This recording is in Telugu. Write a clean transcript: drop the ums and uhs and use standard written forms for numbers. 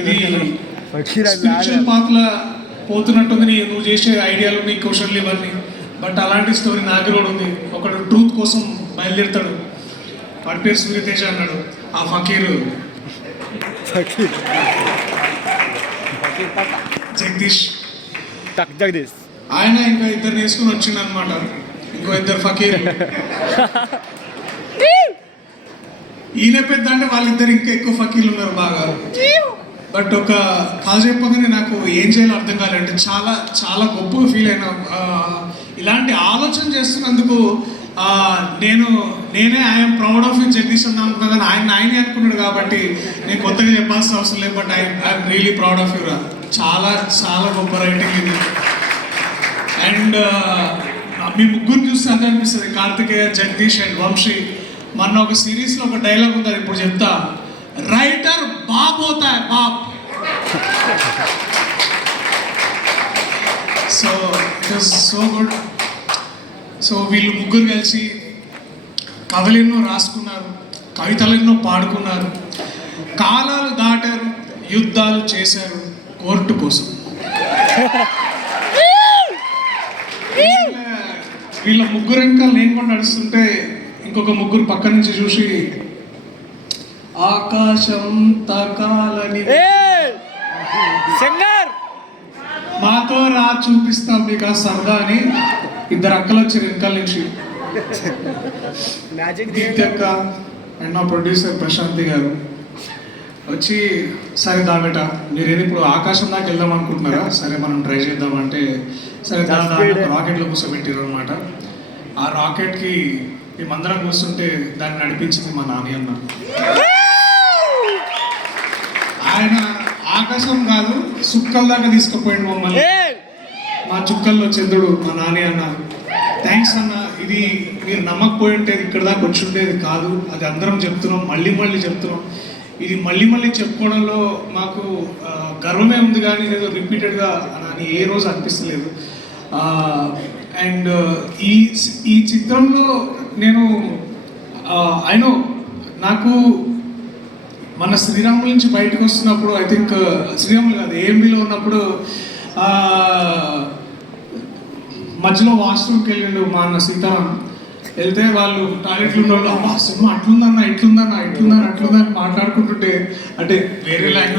ఇది స్పిరిచువల్ పాత్ల పోతున్నట్టుంది. నువ్వు చేసే ఐడియాలు నీ క్వశ్చన్లు ఇవన్నీ, బట్ అలాంటి స్టోరీ నాకు కూడా ఉంది. ఒకడు ట్రూత్ కోసం బయలుదేరుతాడు, వాడి పేరు సూర్యతేజ అన్నాడు. ఆ ఫకీరు జగదీష్ ఆయన ఇంకా ఇద్దరు వేసుకుని వచ్చిండు అనమాట, ఇంకో ఇద్దరు ఫకీరు. ఈయన పెద్ద అంటే వాళ్ళిద్దరు ఇంకా ఎక్కువ ఫకీర్లు ఉన్నారు బాగా. బట్ ఒక కథ చెప్పగానే నాకు ఏం చేయాలో అర్థం కాలేదంటే చాలా చాలా గొప్పగా ఫీల్ అయినా. ఇలాంటి ఆలోచన చేస్తున్నందుకు నేనే I'm proud of you Jagadish అన్నా అనుకున్నా, కానీ ఆయనే అనుకున్నాడు కాబట్టి నేను కొత్తగా చెప్పాల్సిన అవసరం లేదు. But I'm really proud of you రా. చాలా చాలా గొప్ప రైటింగ్ ఇది. అండ్ మీ ముగ్గురు చూస్తే అంతే అనిపిస్తుంది, కార్తికేయ, జగదీష్ అండ్ వంశీ. మొన్న ఒక సిరీస్లో ఒక డైలాగ్ ఉంది, ఇప్పుడు చెప్తా. రైటర్ బాప్ హోతా హై బాప్. So it was so good. So వీళ్ళు ముగ్గురు కలిసి కథలు ఎన్నో రాసుకున్నారు, కవితలు ఎన్నో పాడుకున్నారు, కాలాలు దాటారు, యుద్ధాలు చేశారు కోర్టు కోసం. వీళ్ళ ముగ్గురు వెనకాల నేను కూడా నడుస్తుంటే ఇంకొక ముగ్గురు పక్క నుంచి చూసి ఆకాశం తకాలని మాతో రా చూపిస్తాం మీకు ఆ సరదా అని ఇద్దరు అక్కలు వచ్చారు వెనకాల నుంచి. దీప్తి అక్క అండ్ మా ప్రొడ్యూసర్ ప్రశాంతి గారు వచ్చి, సరే దాబెట మీరేది ఇప్పుడు ఆకాశం దాకా వెళ్దాం అనుకుంటున్నారా, సరే మనం ట్రై చేద్దామంటే సరే రాకెట్లో కూర్చోబెట్టారు అనమాట. ఆ రాకెట్కి మేమందరం కూర్చుంటే దాన్ని నడిపించింది మా నాని అన్న. ఆయన ఆకాశం కాదు సుక్కల దాకా తీసుకుపోయాడు మమ్మల్ని. మా చుక్కల్లో చంద్రుడు మా నాని అన్న. థ్యాంక్స్ అన్న, ఇది మీరు నమ్మకపోయి ఉంటే ఇక్కడ దాకా వచ్చి ఉండేది కాదు. అది అందరం చెప్తున్నాం, మళ్ళీ మళ్ళీ చెప్తున్నాం. ఇది మళ్ళీ మళ్ళీ చెప్పుకోవడంలో మాకు గర్వమే ఉంది, కానీ ఏదో రిపీటెడ్గా అని ఏ రోజు అనిపిస్తలేదు. అండ్ ఈ చిత్రంలో నేను అయినో నాకు మన శ్రీరాముల నుంచి బయటకు వస్తున్నప్పుడు, ఐ థింక్ శ్రీరాములు కాదు ఏఎంబీలో ఉన్నప్పుడు మధ్యలో వాష్రూమ్కి వెళ్ళిండు మా అన్న సీతారాం. వెళ్తే వాళ్ళు టాయిలెట్లు ఉన్న వాళ్ళు సినిమా అట్లుందన్న ఇట్లుందన్న ఇట్లుందని అట్లుందని మాట్లాడుకుంటుంటే, అంటే వేరే లాంగ్వేజ్